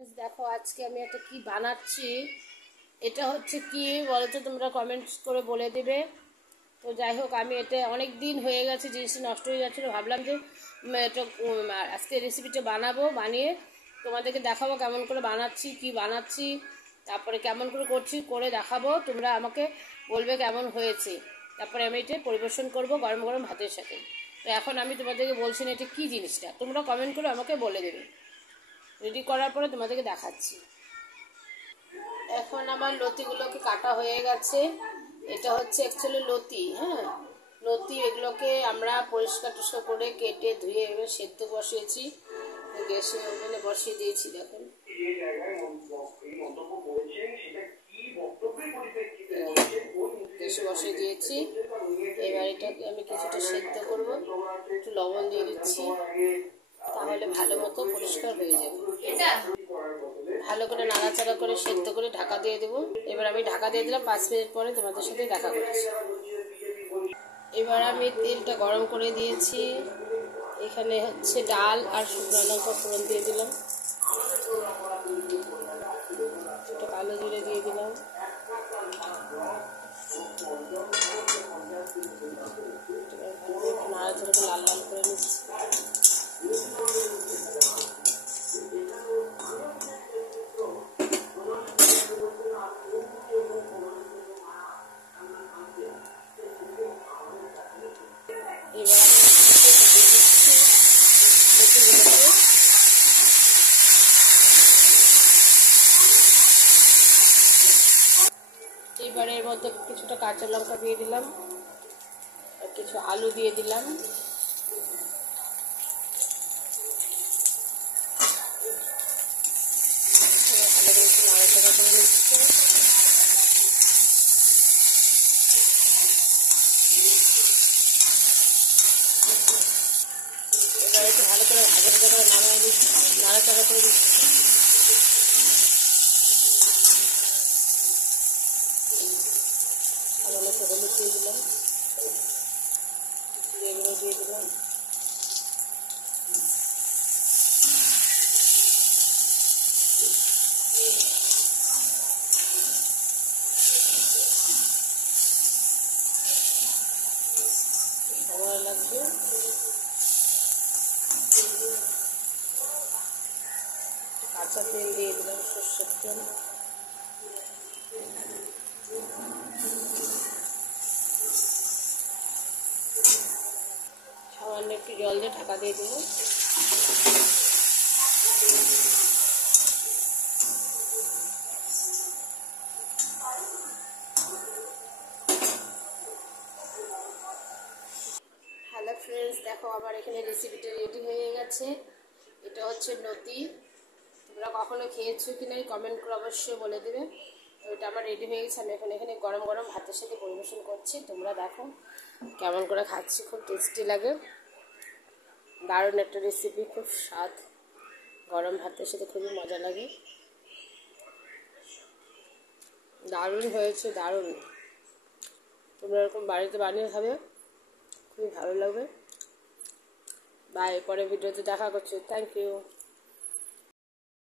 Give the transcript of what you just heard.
দেখো আজকে আমি একটা কি বানাচ্ছি। এটা হচ্ছে কি বলতো, তোমরা কমেন্টস করে বলে দেবে। তো যাই হোক, আমি এটা অনেক দিন হয়ে গেছে, জিনিসটা নষ্ট হয়ে যাচ্ছিলো, ভাবলাম যে এটা আজকে রেসিপিটা বানাবো, বানিয়ে তোমাদেরকে দেখাবো কেমন করে বানাচ্ছি, কি বানাচ্ছি, তারপরে কেমন করে করছি, করে দেখাবো। তোমরা আমাকে বলবে কেমন হয়েছে, তারপরে আমি এটা পরিবেশন করব গরম গরম ভাতের সাথে। তো এখন আমি তোমাদেরকে বলছি না এটা কী জিনিসটা, তোমরা কমেন্ট করে আমাকে বলে দেবে। রেডি করার পরে তোমাদেরকে দেখাচ্ছি। এখন আমার লতিগুলোকে কাটা হয়ে গেছে। এটা হচ্ছে অ্যাকচুয়ালি লতি, হ্যাঁ, লতি। এগুলোকে আমরা পরিষ্কার টরিষ্কার করে কেটে ধুয়ে এবার সেদ্ধ বসিয়েছি, গ্যাসে ওভেনে বসিয়ে দিয়েছি। দেখুন গ্যাসে বসিয়ে দিয়েছি। এবার এটাকে আমি কিছুটা সেদ্ধ করবো, একটু লবণ দিয়ে দিচ্ছি, তাহলে ভালো মতো পরিষ্কার হয়ে যাবে। ভালো করে নাড়াচাড়া করে সেদ্ধ করে ঢাকা দিয়ে দেবো। এবার আমি ঢাকা দিয়ে দিলাম, 5 মিনিট পরে তোমাদের সাথে দেখা করছি। এবার আমি তেলটা গরম করে দিয়েছি, এখানে হচ্ছে ডাল আর শুকনো লঙ্কা ফোড়ন দিয়ে দিলাম, একটু কালো জিরে দিয়ে দিলাম, নাড়াচাড়া করে লাল লাল করে নিচ্ছি। এবার এবারে এর মধ্যে কিছুটা কাঁচা লঙ্কা দিয়ে দিলাম আর কিছু আলু দিয়ে দিলাম। ভালো করে একটু নাড়াচাড়া করে নিচ্ছি। এবার একটু ভালো করে ভাজা ভাজা করে নাড়াচাড়া করে দিচ্ছি। আবার একটু হলুদ দিয়ে দিলাম, এগুলো দিয়ে দিলাম। সময় লাগবে। কাঁচা তেল দিয়ে দিলাম, সর্ষের তেল। সামান্য একটু জল দিয়ে ঢাকা দিয়ে দেবো। হ্যালো ফ্রেন্ডস, দেখো আমার এখানে রেসিপিটা রেডি হয়ে গেছে। এটা হচ্ছে লতি। তোমরা কখনো খেয়েছো কি না কমেন্ট করে অবশ্যই বলে দেবে। তো এটা আমার রেডি হয়ে গেছে, আমি এখন এখানে গরম গরম ভাতের সাথে পরিবেশন করছি। তোমরা দেখো কেমন করে খাচ্ছি, খুব টেস্টি লাগে, দারুণ একটা রেসিপি, খুব স্বাদ, গরম ভাতের সাথে খুবই মজা লাগে, দারুণ হয়েছে, দারুণ। তোমরা এরকম বাড়িতে বানিয়ে খাবে, খুবই ভালো লাগবে। বাই, পরে ভিডিওতে দেখা করছি। Thank you.